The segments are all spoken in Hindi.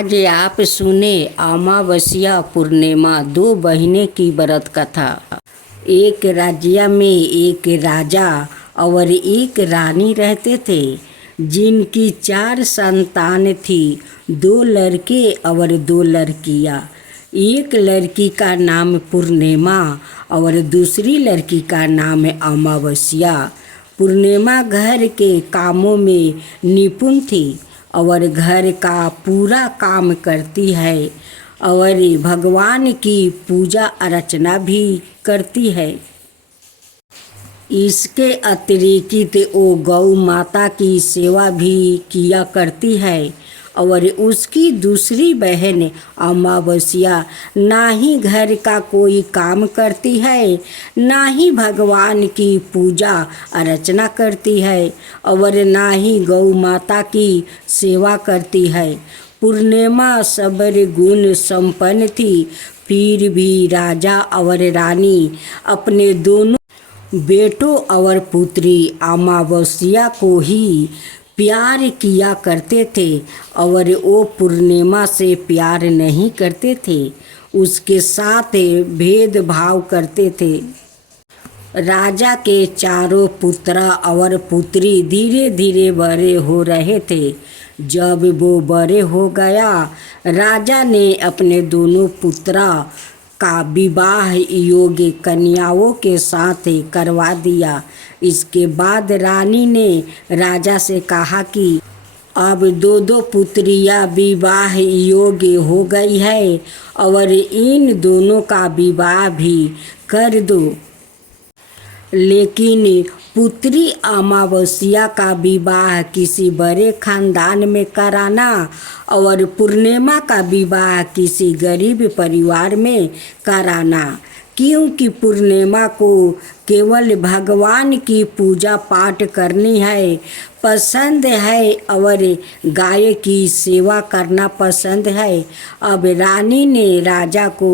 आज आप सुने अमावस्या पूर्णिमा दो बहनें की व्रत कथा। एक राज्य में एक राजा और एक रानी रहते थे, जिनकी 4 संतान थी, 2 लड़के और 2 लड़कियां। एक लड़की का नाम पूर्णिमा और दूसरी लड़की का नाम अमावस्या। पूर्णिमा घर के कामों में निपुण थी और घर का पूरा काम करती है और भगवान की पूजा अर्चना भी करती है। इसके अतिरिक्त वो गौ माता की सेवा भी किया करती है और उसकी दूसरी बहन अमावस्या ना ही घर का कोई काम करती है, ना ही भगवान की पूजा अर्चना करती है और ना ही गौ माता की सेवा करती है। पूर्णिमा सबर गुण संपन्न थी, फिर भी राजा और रानी अपने दोनों बेटों और पुत्री अमावस्या को ही प्यार किया करते थे और वो पूर्णिमा से प्यार नहीं करते थे, उसके साथ भेदभाव करते थे। राजा के चारों पुत्र और पुत्री धीरे धीरे बड़े हो रहे थे। जब वो बड़े हो गया, राजा ने अपने दोनों पुत्रों का विवाह योग्य कन्याओं के साथ करवा दिया। इसके बाद रानी ने राजा से कहा कि अब 2 पुत्रियां विवाह योग्य हो गई है और इन दोनों का विवाह भी कर दो, लेकिन पुत्री अमावस्या का विवाह किसी बड़े खानदान में कराना और पूर्णिमा का विवाह किसी गरीब परिवार में कराना, क्योंकि पूर्णिमा को केवल भगवान की पूजा पाठ करनी है पसंद है और गाय की सेवा करना पसंद है। अब रानी ने राजा को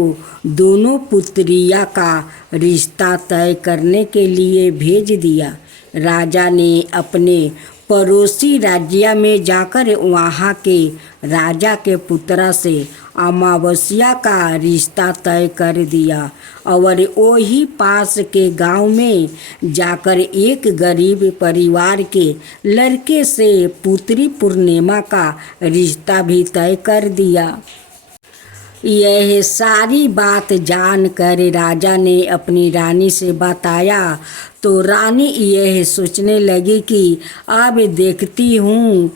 दोनों पुत्रियां का रिश्ता तय करने के लिए भेज दिया। राजा ने अपने पड़ोसी राज्य में जाकर वहाँ के राजा के पुत्र से अमावस्या का रिश्ता तय कर दिया और वही पास के गांव में जाकर एक गरीब परिवार के लड़के से पुत्री पूर्णिमा का रिश्ता भी तय कर दिया। यह सारी बात जानकर राजा ने अपनी रानी से बताया तो रानी यह सोचने लगी कि अब देखती हूँ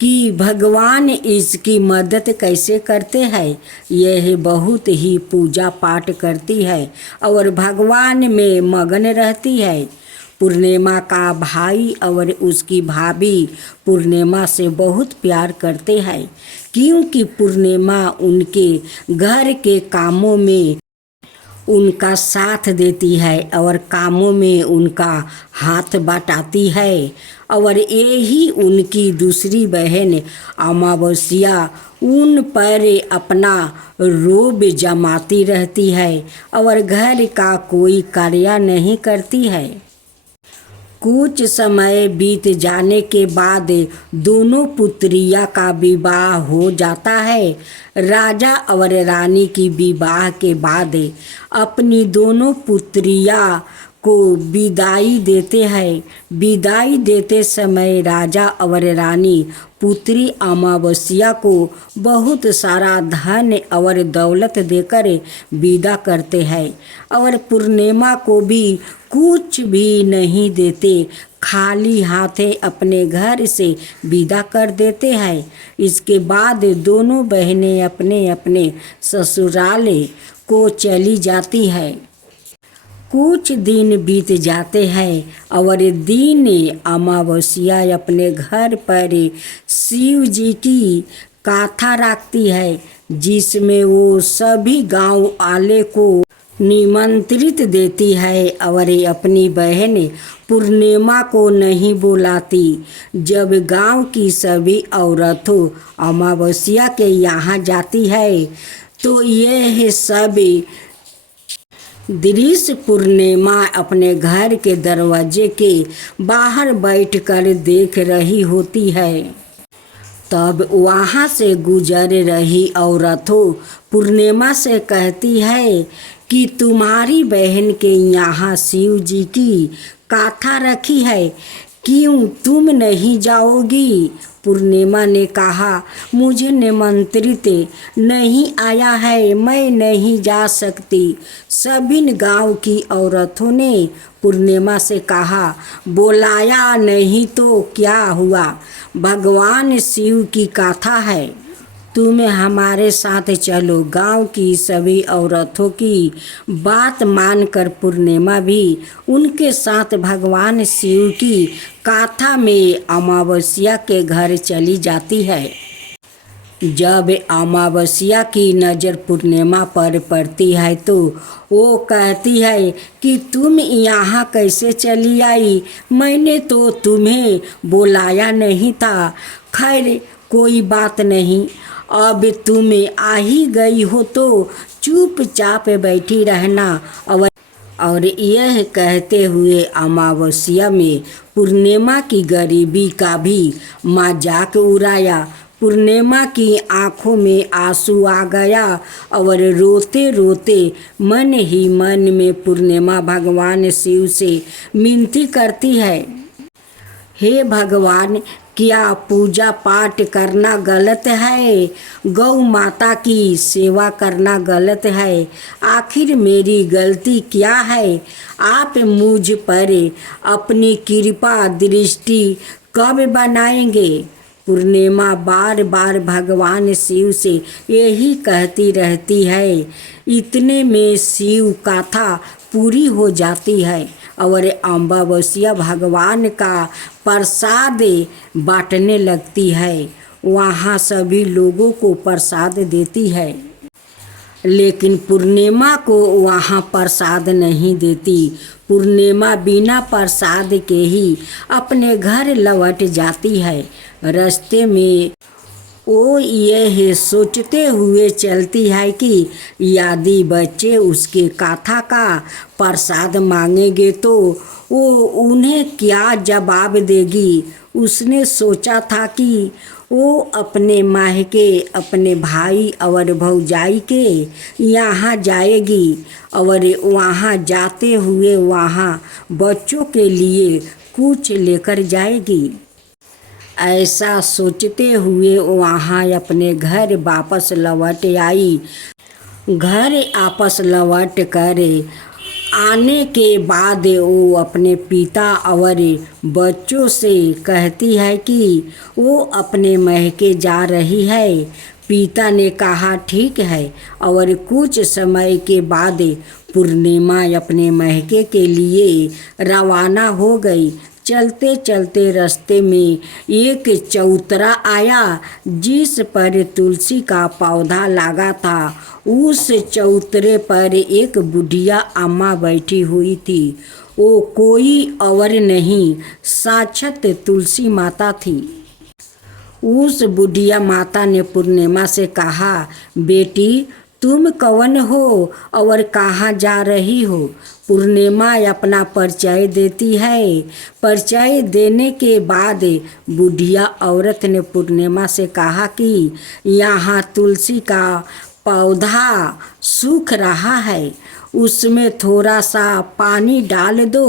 कि भगवान इसकी मदद कैसे करते हैं। यह बहुत ही पूजा पाठ करती है और भगवान में मगन रहती है। पूर्णिमा का भाई और उसकी भाभी पूर्णिमा से बहुत प्यार करते हैं, क्योंकि पूर्णिमा उनके घर के कामों में उनका साथ देती है और कामों में उनका हाथ बटाती है और यही उनकी दूसरी बहन अमावस्या उन पर अपना रोब जमाती रहती है और घर का कोई कार्य नहीं करती है। कुछ समय बीत जाने के बाद दोनों पुत्रियां का विवाह हो जाता है। राजा और रानी की विवाह के बाद अपनी दोनों पुत्रियां को विदाई देते हैं। विदाई देते समय राजा और रानी पुत्री अमावस्या को बहुत सारा धन और दौलत देकर विदा करते हैं और पूर्णिमा को भी कुछ भी नहीं देते, खाली हाथे अपने घर से विदा कर देते हैं। इसके बाद दोनों बहनें अपने अपने ससुराल को चली जाती है। कुछ दिन बीत जाते हैं और दिन अमावस्या अपने घर पर शिव जी की कथा रखती है, जिसमें वो सभी गांव वाले को निमंत्रित देती है और अपनी बहन पूर्णिमा को नहीं बुलाती। जब गांव की सभी औरतों अमावस्या के यहाँ जाती है तो यह सब दृश्य पूर्णिमा अपने घर के दरवाजे के बाहर बैठकर देख रही होती है। तब वहाँ से गुजर रही औरतों पूर्णिमा से कहती है कि तुम्हारी बहन के यहाँ शिव जी की गाथा रखी है, क्यों तुम नहीं जाओगी? पूर्णिमा ने कहा, मुझे निमंत्रित नहीं आया है, मैं नहीं जा सकती। सभी गांव की औरतों ने पूर्णिमा से कहा, बुलाया नहीं तो क्या हुआ, भगवान शिव की गाथा है, तुम हमारे साथ चलो। गांव की सभी औरतों की बात मानकर पूर्णिमा भी उनके साथ भगवान शिव की गाथा में अमावस्या के घर चली जाती है। जब अमावस्या की नज़र पूर्णिमा पर पड़ती है तो वो कहती है कि तुम यहाँ कैसे चली आई, मैंने तो तुम्हें बुलाया नहीं था। खैर कोई बात नहीं, अब तुम आ ही गई हो तो चुपचाप बैठी रहना। और यह कहते हुए अमावस्या में पूर्णिमा की गरीबी का भी मजाक उड़ाया। पूर्णिमा की आंखों में आंसू आ गया और रोते रोते मन ही मन में पूर्णिमा भगवान शिव से विनती करती है, हे भगवान, क्या पूजा पाठ करना गलत है? गौ माता की सेवा करना गलत है? आखिर मेरी गलती क्या है? आप मुझ पर अपनी कृपा दृष्टि कब बनाएंगे? पूर्णिमा बार बार भगवान शिव से यही कहती रहती है। इतने में शिव गाथा पूरी हो जाती है और अमावस्या भगवान का प्रसाद बांटने लगती है। वहाँ सभी लोगों को प्रसाद देती है, लेकिन पूर्णिमा को वहाँ प्रसाद नहीं देती। पूर्णिमा बिना प्रसाद के ही अपने घर लौट जाती है। रास्ते में वो यह सोचते हुए चलती है कि यदि बच्चे उसके गाथा का प्रसाद मांगेंगे तो वो उन्हें क्या जवाब देगी। उसने सोचा था कि वो अपने मायके, अपने भाई और भौजाई के यहाँ जाएगी और वहाँ जाते हुए वहाँ बच्चों के लिए कुछ लेकर जाएगी। ऐसा सोचते हुए वहाँ अपने घर वापस लौट आई। घर वापस लौट कर आने के बाद वो अपने पिता और बच्चों से कहती है कि वो अपने मायके जा रही है। पिता ने कहा ठीक है और कुछ समय के बाद पूर्णिमा अपने मायके के लिए रवाना हो गई। चलते चलते रास्ते में एक चौतरा आया जिस पर तुलसी का पौधा लगा था। उस चौतरे पर एक बुढ़िया अम्मा बैठी हुई थी। वो कोई और नहीं, साक्षात तुलसी माता थी। उस बुढ़िया माता ने पूर्णिमा से कहा, बेटी तुम कौन हो और कहाँ जा रही हो? पूर्णिमा अपना परिचय देती है। परिचय देने के बाद बुढ़िया औरत ने पूर्णिमा से कहा कि यहाँ तुलसी का पौधा सूख रहा है, उसमें थोड़ा सा पानी डाल दो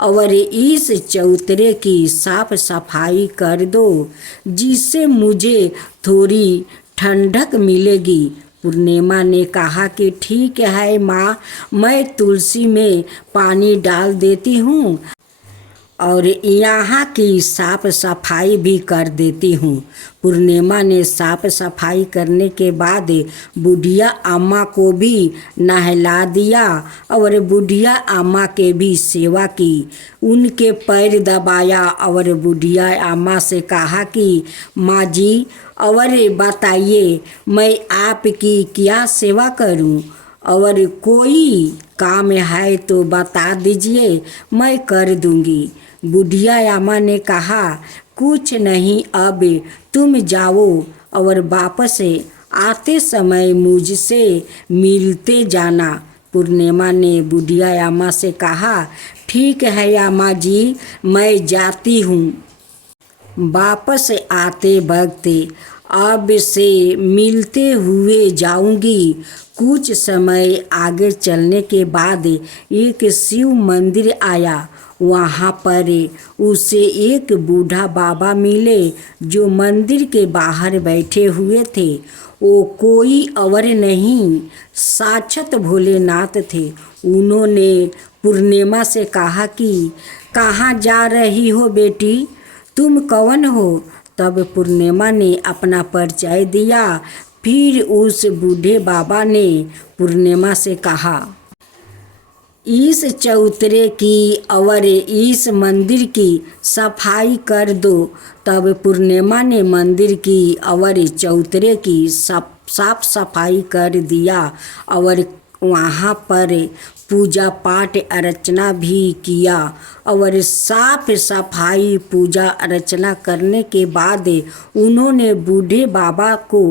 और इस चौतरे की साफ सफाई कर दो, जिससे मुझे थोड़ी ठंडक मिलेगी। पूर्णिमा ने कहा कि ठीक है माँ, मैं तुलसी में पानी डाल देती हूँ और यहाँ की साफ सफाई भी कर देती हूँ। पूर्णिमा ने साफ सफाई करने के बाद बुढ़िया अम्मा को भी नहला दिया और बुढ़िया अम्मा के भी सेवा की। उनके पैर दबाया और बुढ़िया अम्मा से कहा कि माँ जी और बताइए मैं आपकी क्या सेवा करूं, और कोई काम है तो बता दीजिए, मैं कर दूंगी। बुढ़िया अम्मा ने कहा कुछ नहीं, अब तुम जाओ और वापस आते समय मुझसे मिलते जाना। पूर्णिमा ने बुढ़िया अम्मा से कहा ठीक है अम्मा जी, मैं जाती हूँ। वापस आते वक्त अब से मिलते हुए जाऊंगी। कुछ समय आगे चलने के बाद एक शिव मंदिर आया। वहाँ पर उसे एक बूढ़ा बाबा मिले जो मंदिर के बाहर बैठे हुए थे। वो कोई और नहीं, साक्षात भोलेनाथ थे। उन्होंने पूर्णिमा से कहा कि कहाँ जा रही हो बेटी, तुम कौन हो? तब पूर्णिमा ने अपना परिचय दिया। फिर उस बूढ़े बाबा ने पूर्णिमा से कहा, इस चौतरे की और इस मंदिर की सफाई कर दो। तब पूर्णिमा ने मंदिर की और चौतरे की साफ सफाई कर दिया और वहाँ पर पूजा पाठ अर्चना भी किया। और साफ सफाई पूजा अर्चना करने के बाद उन्होंने बूढ़े बाबा को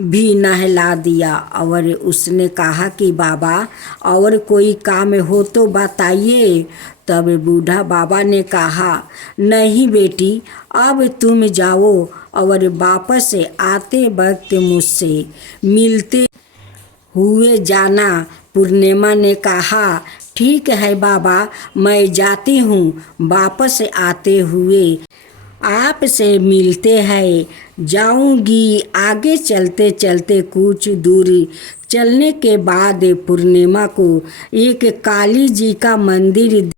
भी नहला दिया और उसने कहा कि बाबा और कोई काम हो तो बताइए। तब बूढ़ा बाबा ने कहा, नहीं बेटी, अब तुम जाओ और वापस आते वक्त मुझसे मिलते हुए जाना। पूर्णिमा ने कहा, ठीक है बाबा, मैं जाती हूँ, वापस आते हुए आपसे मिलते हैं जाऊंगी। आगे चलते चलते कुछ दूरी चलने के बाद पूर्णिमा को एक काली जी का मंदिर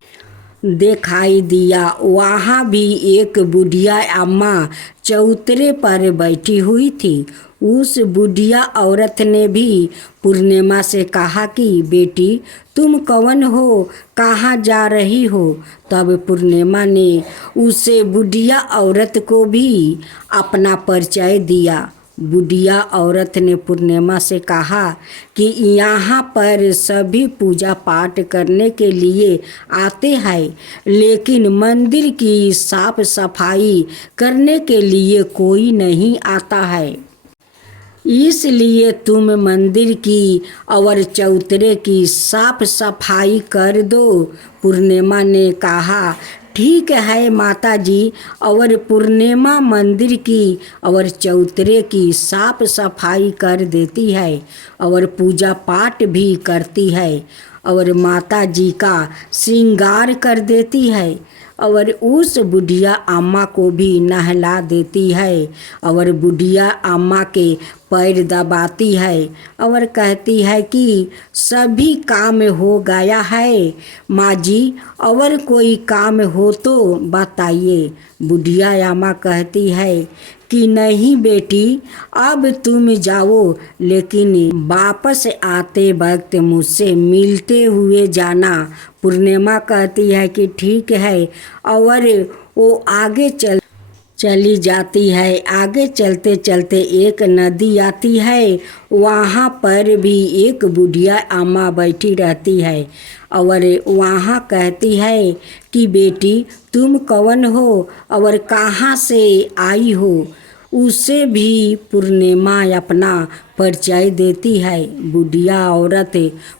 दिखाई दिया। वहाँ भी एक बुढ़िया अम्मा चौतरे पर बैठी हुई थी। उस बुढ़िया औरत ने भी पूर्णिमा से कहा कि बेटी, तुम कौन हो, कहाँ जा रही हो? तब पूर्णिमा ने उसे बुढ़िया औरत को भी अपना परिचय दिया। बुढ़िया औरत ने पूर्णिमा से कहा कि यहाँ पर सभी पूजा पाठ करने के लिए आते हैं, लेकिन मंदिर की साफ सफाई करने के लिए कोई नहीं आता है। इसलिए तुम मंदिर की और चौतरे की साफ सफाई कर दो। पूर्णिमा ने कहा, ठीक है माता जी। और पूर्णिमा मंदिर की और चौतरे की साफ सफाई कर देती है और पूजा पाठ भी करती है और माता जी का श्रृंगार कर देती है और उस बुढ़िया अम्मा को भी नहला देती है और बुढ़िया अम्मा के पैर दबाती है और कहती है कि सभी काम हो गया है माँ जी, और कोई काम हो तो बताइए। बुढ़िया अम्मा कहती है कि नहीं बेटी, अब तुम जाओ, लेकिन वापस आते वक्त मुझसे मिलते हुए जाना। पूर्णिमा कहती है कि ठीक है और वो आगे चली जाती है। आगे चलते चलते एक नदी आती है। वहाँ पर भी एक बुढ़िया अम्मा बैठी रहती है और वहाँ कहती है कि बेटी, तुम कौन हो और कहाँ से आई हो? उसे भी पूर्णिमा अपना परिचय देती है। बुढ़िया औरत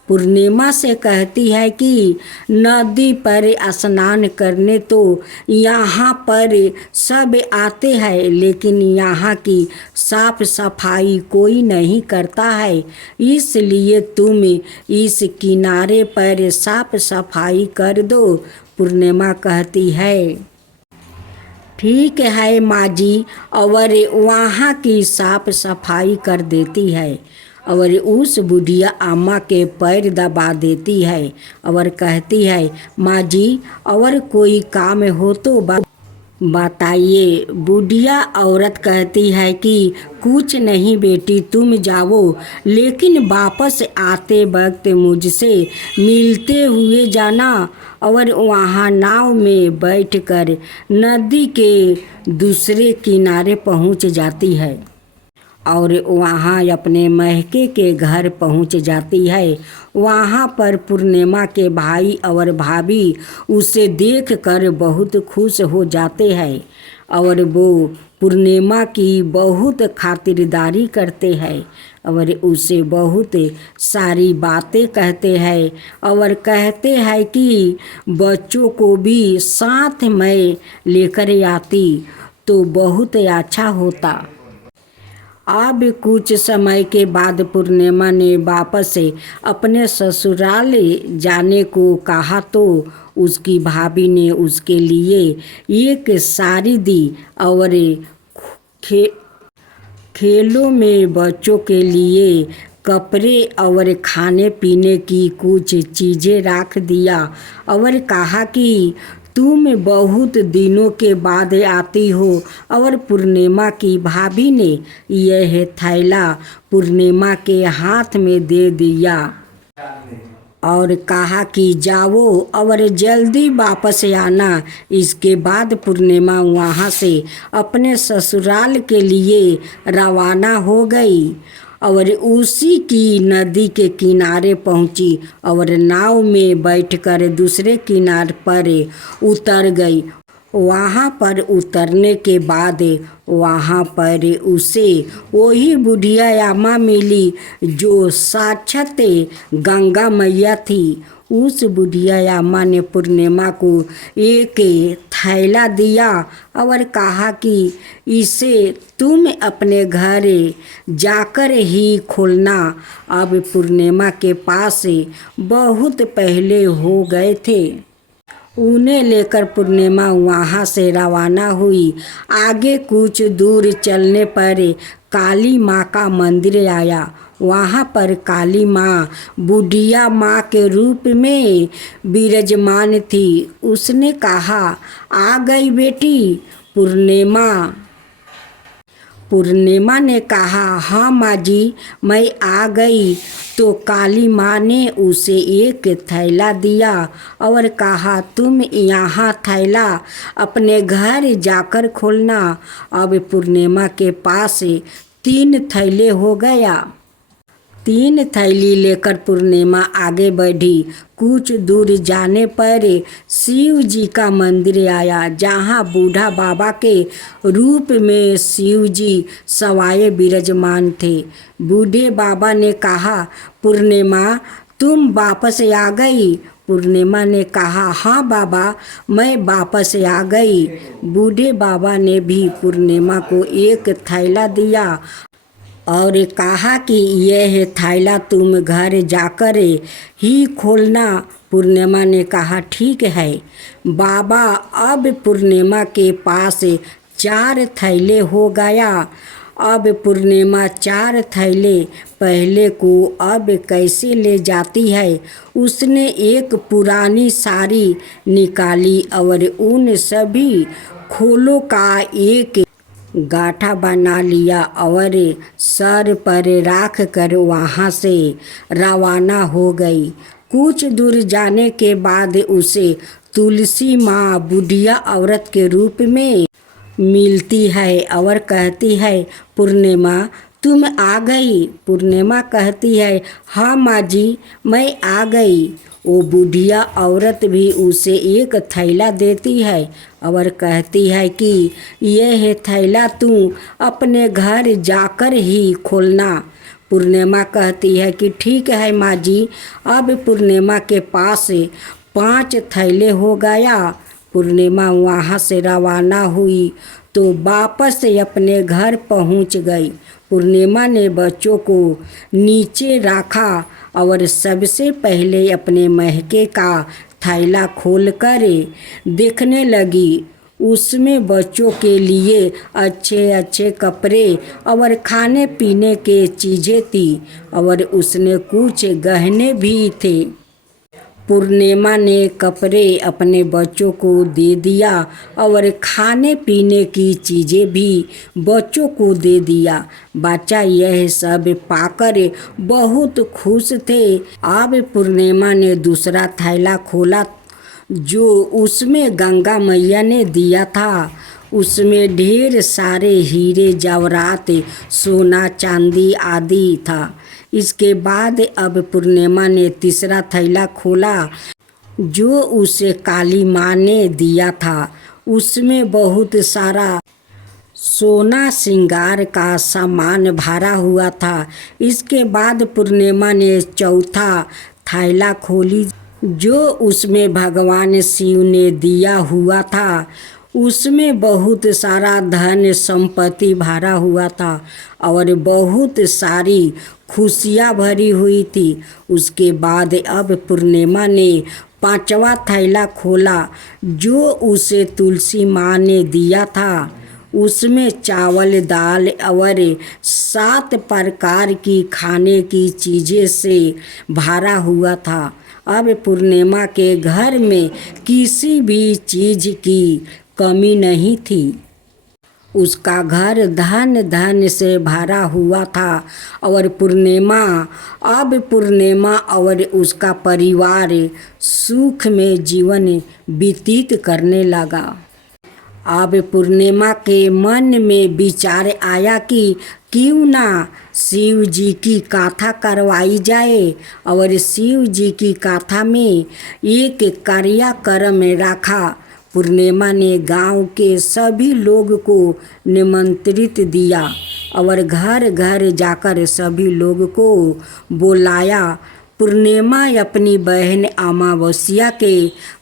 पूर्णिमा से कहती है कि नदी पर स्नान करने तो यहाँ पर सब आते हैं, लेकिन यहाँ की साफ सफाई कोई नहीं करता है, इसलिए तुम इस किनारे पर साफ सफाई कर दो। पूर्णिमा कहती है, ठीक है माँ जी, और वहाँ की साफ सफाई कर देती है और उस बुढ़िया अम्मा के पैर दबा देती है और कहती है, माँ जी, और कोई काम हो तो बताइए। बुढ़िया औरत कहती है कि कुछ नहीं बेटी, तुम जाओ, लेकिन वापस आते वक्त मुझसे मिलते हुए जाना। और वहाँ नाव में बैठकर नदी के दूसरे किनारे पहुँच जाती है और वहाँ अपने महके के घर पहुँच जाती है। वहाँ पर पूर्णिमा के भाई और भाभी उसे देखकर बहुत खुश हो जाते हैं और वो पूर्णिमा की बहुत खातिरदारी करते हैं और उसे बहुत सारी बातें कहते हैं और कहते हैं कि बच्चों को भी साथ में लेकर आती तो बहुत अच्छा होता। अब कुछ समय के बाद पूर्णिमा ने वापस अपने ससुराल जाने को कहा तो उसकी भाभी ने उसके लिए एक साड़ी दी और खे खेलों में बच्चों के लिए कपड़े और खाने पीने की कुछ चीज़ें रख दिया और कहा कि तुम बहुत दिनों के बाद आती हो। और पूर्णिमा की भाभी ने यह थैला पूर्णिमा के हाथ में दे दिया और कहा कि जाओ और जल्दी वापस आना। इसके बाद पूर्णिमा वहाँ से अपने ससुराल के लिए रवाना हो गई और उसी की नदी के किनारे पहुँची और नाव में बैठकर दूसरे किनारे पर उतर गई। वहाँ पर उतरने के बाद वहाँ पर उसे वही बुढ़िया अम्मा मिली जो साक्षात गंगा मैया थी। उस बुढ़िया अम्मा ने पूर्णिमा को एक थैला दिया और कहा कि इसे तुम अपने घर जाकर ही खोलना। अब पूर्णिमा के पास बहुत पहले हो गए थे। उन्हें लेकर पूर्णिमा वहाँ से रवाना हुई। आगे कुछ दूर चलने पर काली माँ का मंदिर आया। वहाँ पर काली माँ बुढ़िया माँ के रूप में विराजमान थी। उसने कहा, आ गई बेटी। पूर्णिमा ने कहा, हाँ माँ जी, मैं आ गई। तो काली माँ ने उसे एक थैला दिया और कहा, तुम यहाँ थैला अपने घर जाकर खोलना। अब पूर्णिमा के पास 3 थैले हो गया। 3 थैली लेकर पूर्णिमा आगे बढ़ी। कुछ दूर जाने पर शिव जी का मंदिर आया, जहाँ बूढ़ा बाबा के रूप में शिव जी सवाए विराजमान थे। बूढ़े बाबा ने कहा, पूर्णिमा तुम वापस आ गई। पूर्णिमा ने कहा, हाँ बाबा, मैं वापस आ गई। बूढ़े बाबा ने भी पूर्णिमा को एक थैला दिया और कहा कि यह थैला तुम घर जाकर ही खोलना। पूर्णिमा ने कहा, ठीक है बाबा। अब पूर्णिमा के पास 4 थैले हो गया। अब पूर्णिमा 4 थैले पहले को अब कैसे ले जाती है। उसने एक पुरानी साड़ी निकाली और उन सभी खोलों का एक गाठा बना लिया और सर पर रख कर वहाँ से रवाना हो गई। कुछ दूर जाने के बाद उसे तुलसी माँ बुढ़िया औरत के रूप में मिलती है और कहती है, पूर्णिमा तुम आ गई। पूर्णिमा कहती है, हाँ माँ जी, मैं आ गई। वो बुढ़िया औरत भी उसे एक थैला देती है और कहती है कि यह थैला तू अपने घर जाकर ही खोलना। पूर्णिमा कहती है कि ठीक है माँ जी। अब पूर्णिमा के पास 5 थैले हो गया। पूर्णिमा वहाँ से रवाना हुई तो वापस अपने घर पहुँच गई। पूर्णिमा ने बच्चों को नीचे रखा और सबसे पहले अपने महके का थैला खोलकर देखने लगी। उसमें बच्चों के लिए अच्छे अच्छे कपड़े और खाने पीने के चीज़ें थी और उसने कुछ गहने भी थे। पूर्णिमा ने कपड़े अपने बच्चों को दे दिया और खाने पीने की चीज़ें भी बच्चों को दे दिया। बच्चा यह सब पाकर बहुत खुश थे। अब पूर्णिमा ने दूसरा थैला खोला जो उसमें गंगा मैया ने दिया था। उसमें ढेर सारे हीरे जवाहरात, सोना चांदी आदि था। इसके बाद अब पूर्णिमा ने तीसरा थैला खोला जो उसे काली माँ ने दिया था। उसमें बहुत सारा सोना श्रृंगार का सामान भरा हुआ था। इसके बाद पूर्णिमा ने चौथा थैला खोली जो उसमें भगवान शिव ने दिया हुआ था। उसमें बहुत सारा धन संपत्ति भरा हुआ था और बहुत सारी खुशियाँ भरी हुई थी। उसके बाद अब पूर्णिमा ने 5वां थैला खोला जो उसे तुलसी माँ ने दिया था। उसमें चावल, दाल और 7 प्रकार की खाने की चीज़ें से भरा हुआ था। अब पूर्णिमा के घर में किसी भी चीज़ की कमी नहीं थी। उसका घर धन धन से भरा हुआ था और पूर्णिमा और उसका परिवार सुख में जीवन व्यतीत करने लगा। अब पूर्णिमा के मन में विचार आया कि क्यों ना शिव जी की गाथा करवाई जाए और शिव जी की गाथा में एक कार्यक्रम रखा। पूर्णिमा ने गांव के सभी लोग को निमंत्रित दिया और घर घर जाकर सभी लोग को बुलाया। पूर्णिमा अपनी बहन अमावस्या के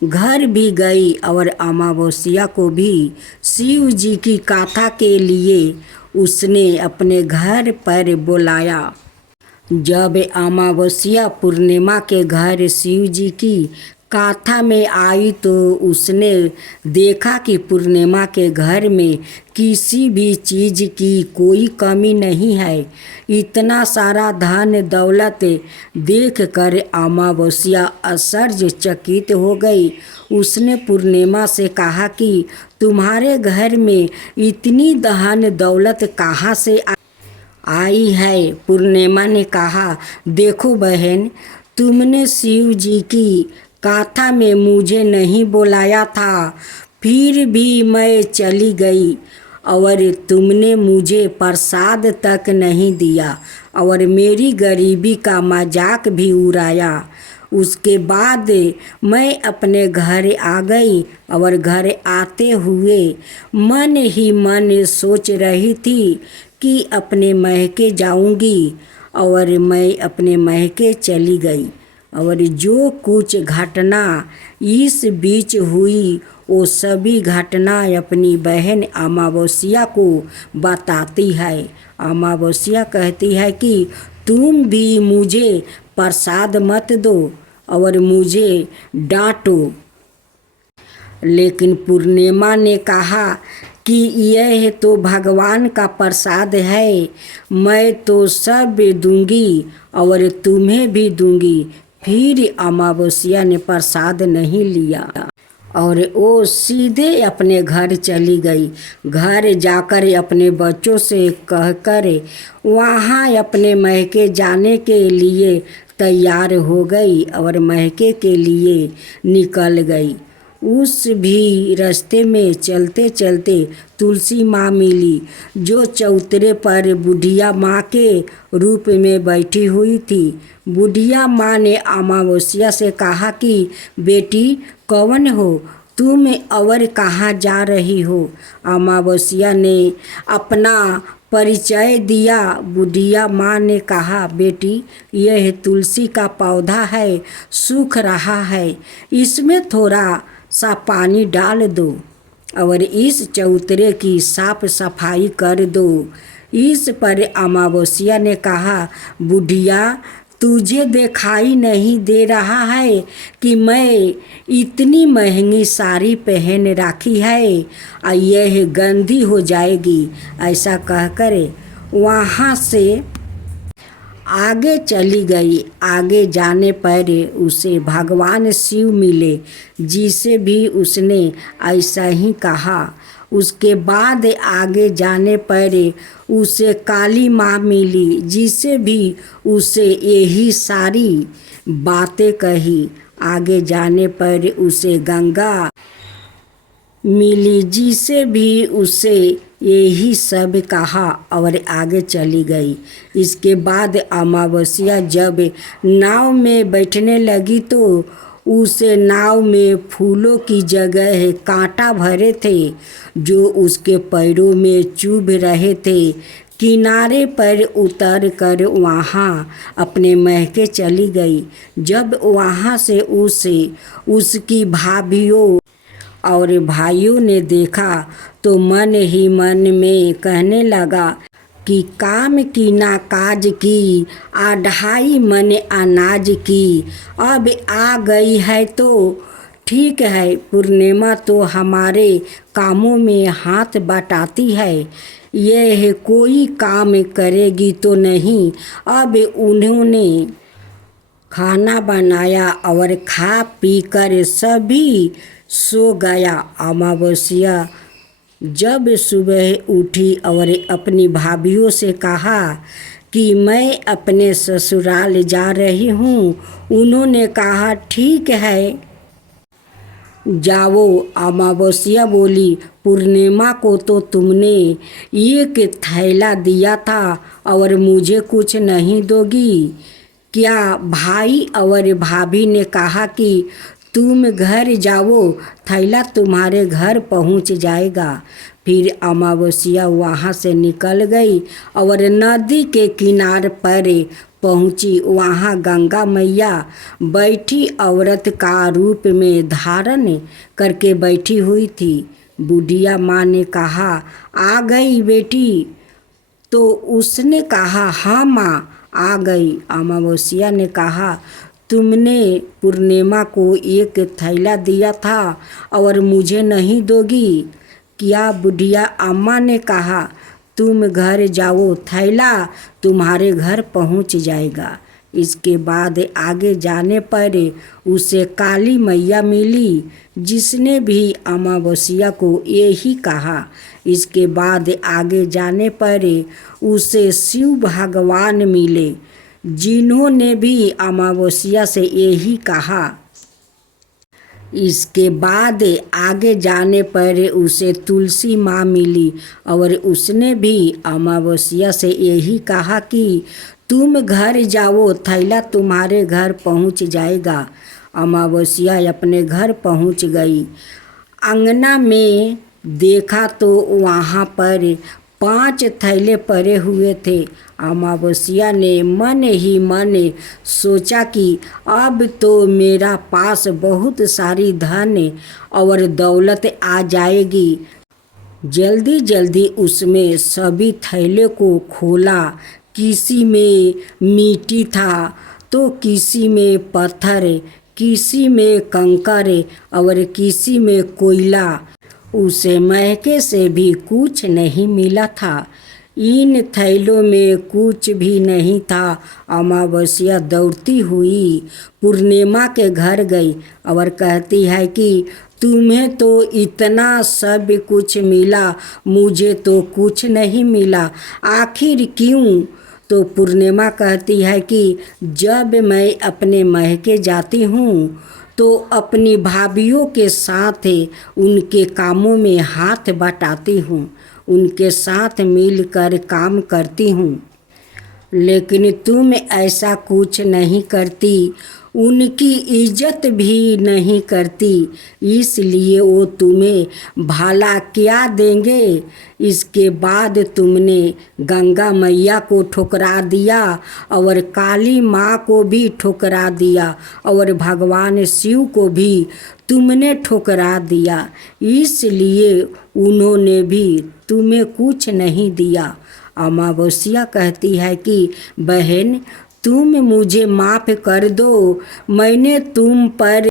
घर भी गई और अमावस्या को भी शिव जी की गाथा के लिए उसने अपने घर पर बुलाया। जब अमावस्या पूर्णिमा के घर शिव जी की गाथा में आई तो उसने देखा कि पूर्णिमा के घर में किसी भी चीज़ की कोई कमी नहीं है। इतना सारा धन दौलत देख कर अमावस्या आश्चर्यचकित हो गई। उसने पूर्णिमा से कहा कि तुम्हारे घर में इतनी धन दौलत कहाँ से आई है? पूर्णिमा ने कहा, देखो बहन, तुमने शिव जी की गाथा में मुझे नहीं बुलाया था, फिर भी मैं चली गई और तुमने मुझे प्रसाद तक नहीं दिया और मेरी गरीबी का मजाक भी उड़ाया। उसके बाद मैं अपने घर आ गई और घर आते हुए मन ही मन सोच रही थी कि अपने महके जाऊंगी और मैं अपने महके चली गई और जो कुछ घटना इस बीच हुई वो सभी घटना अपनी बहन अमावस्या को बताती है। अमावस्या कहती है कि तुम भी मुझे प्रसाद मत दो और मुझे डांटो। लेकिन पूर्णिमा ने कहा कि यह तो भगवान का प्रसाद है, मैं तो सब दूंगी और तुम्हें भी दूंगी। फिर अमावस्या ने प्रसाद नहीं लिया और वो सीधे अपने घर चली गई। घर जाकर अपने बच्चों से कहकर वहाँ अपने महके जाने के लिए तैयार हो गई और महके के लिए निकल गई। उस भी रास्ते में चलते चलते तुलसी माँ मिली जो चौतरे पर बुढ़िया माँ के रूप में बैठी हुई थी। बुढ़िया माँ ने अमावस्या से कहा कि बेटी, कौन हो तुम और कहाँ जा रही हो? अमावस्या ने अपना परिचय दिया। बुढ़िया माँ ने कहा, बेटी, यह तुलसी का पौधा है, सूख रहा है, इसमें थोड़ा सा पानी डाल दो और इस चौतरे की साफ सफाई कर दो। इस पर अमावस्या ने कहा, बुढ़िया, तुझे दिखाई नहीं दे रहा है कि मैं इतनी महंगी साड़ी पहन रखी है और यह गंदी हो जाएगी? ऐसा कहकर वहाँ से आगे चली गई। आगे जाने पर उसे भगवान शिव मिले जिसे भी उसने ऐसा ही कहा। उसके बाद आगे जाने पर उसे काली माँ मिली जिसे भी उसे यही सारी बातें कही। आगे जाने पर उसे गंगा मिली जिसे भी उसे यही सब कहा और आगे चली गई। इसके बाद अमावस्या जब नाव में बैठने लगी तो उसे नाव में फूलों की जगह कांटा भरे थे जो उसके पैरों में चुभ रहे थे। किनारे पर उतर कर वहाँ अपने महके चली गई। जब वहाँ से उसे उसकी भाभियों और भाइयों ने देखा तो मन ही मन में कहने लगा कि काम की ना काज की, आढ़ाई मन अनाज की। अब आ गई है तो ठीक है, पूर्णिमा तो हमारे कामों में हाथ बटाती है, यह कोई काम करेगी तो नहीं। अब उन्होंने खाना बनाया और खा पी कर सभी सो गया। अमावस्या जब सुबह उठी और अपनी भाभीयों से कहा कि मैं अपने ससुराल जा रही हूँ। उन्होंने कहा ठीक है जाओ। अमावस्या बोली, पूर्णिमा को तो तुमने एक थैला दिया था और मुझे कुछ नहीं दोगी क्या? भाई और भाभी ने कहा कि तुम घर जाओ, थैला तुम्हारे घर पहुंच जाएगा। फिर अमावस्या वहाँ से निकल गई और नदी के किनारे पर पहुंची। वहाँ गंगा मैया बैठी औरत का रूप में धारण करके बैठी हुई थी। बुढ़िया माँ ने कहा, आ गई बेटी? तो उसने कहा, हाँ माँ आ गई। अमावस्या ने कहा, तुमने पूर्णिमा को एक थैला दिया था और मुझे नहीं दोगी क्या? बुढ़िया अम्मा ने कहा, तुम घर जाओ, थैला तुम्हारे घर पहुंच जाएगा। इसके बाद आगे जाने पर उसे काली मैया मिली, जिसने भी अमावस्या को यही कहा। इसके बाद आगे जाने पर उसे शिव भगवान मिले, जिन्होंने भी अमावस्या से यही कहा। इसके बाद आगे जाने पर उसे तुलसी माँ मिली और उसने भी अमावस्या से यही कहा कि तुम घर जाओ, थैला तुम्हारे घर पहुँच जाएगा। अमावस्या अपने घर पहुँच गई। अंगना में देखा तो वहाँ पर 5 थैले पड़े हुए थे। अमावस्या ने मन ही मन सोचा कि अब तो मेरा पास बहुत सारी धन और दौलत आ जाएगी। जल्दी जल्दी उसमें सभी थैले को खोला। किसी में मिट्टी था तो किसी में पत्थर, किसी में कंकर और किसी में कोयला। उसे महके से भी कुछ नहीं मिला था। इन थैलों में कुछ भी नहीं था। अमावस्या दौड़ती हुई पूर्णिमा के घर गई और कहती है कि तुम्हें तो इतना सब कुछ मिला, मुझे तो कुछ नहीं मिला, आखिर क्यों? तो पूर्णिमा कहती है कि जब मैं अपने महके जाती हूँ तो अपनी भाभीयों के साथ उनके कामों में हाथ बटाती हूँ, उनके साथ मिलकर काम करती हूँ। लेकिन तुम ऐसा कुछ नहीं करती, उनकी इज्जत भी नहीं करती, इसलिए वो तुम्हें भला क्या देंगे। इसके बाद तुमने गंगा मैया को ठुकरा दिया और काली माँ को भी ठुकरा दिया और भगवान शिव को भी तुमने ठुकरा दिया, इसलिए उन्होंने भी तुम्हें कुछ नहीं दिया। अमावस्या कहती है कि बहन, तुम मुझे माफ़ कर दो, मैंने तुम पर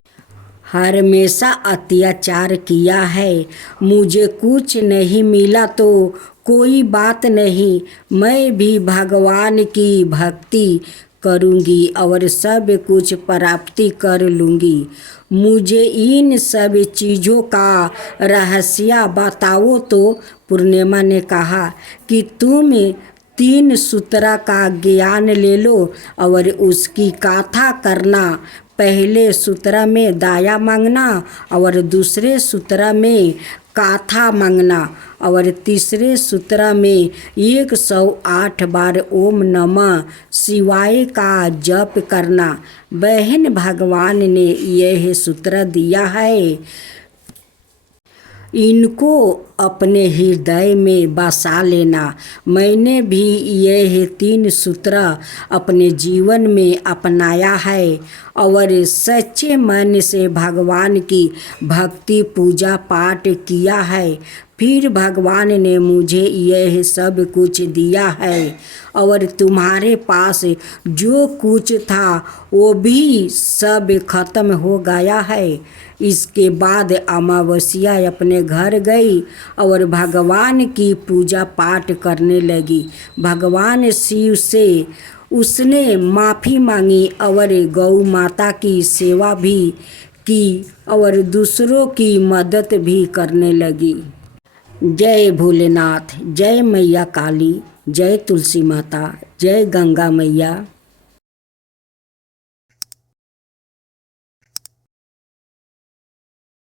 हमेशा अत्याचार किया है। मुझे कुछ नहीं मिला तो कोई बात नहीं, मैं भी भगवान की भक्ति करूँगी और सब कुछ प्राप्ति कर लूँगी। मुझे इन सब चीज़ों का रहस्य बताओ। तो पूर्णिमा ने कहा कि तुम 3 सूत्रा का ज्ञान ले लो और उसकी गाथा करना। पहले सूत्र में दाया मांगना और दूसरे सूत्र में गाथा मांगना और तीसरे सूत्र में 108 बार ओम नमः शिवाय का जप करना। बहन, भगवान ने यह सूत्र दिया है, इनको अपने हृदय में बसा लेना। मैंने भी यह 3 सूत्र अपने जीवन में अपनाया है और सच्चे मन से भगवान की भक्ति पूजा पाठ किया है। फिर भगवान ने मुझे यह सब कुछ दिया है और तुम्हारे पास जो कुछ था वो भी सब खत्म हो गया है। इसके बाद अमावस्या अपने घर गई और भगवान की पूजा पाठ करने लगी। भगवान शिव से उसने माफ़ी मांगी और गौ माता की सेवा भी की और दूसरों की मदद भी करने लगी। जय भोलेनाथ, जय मैया काली, जय तुलसी माता, जय गंगा मैया।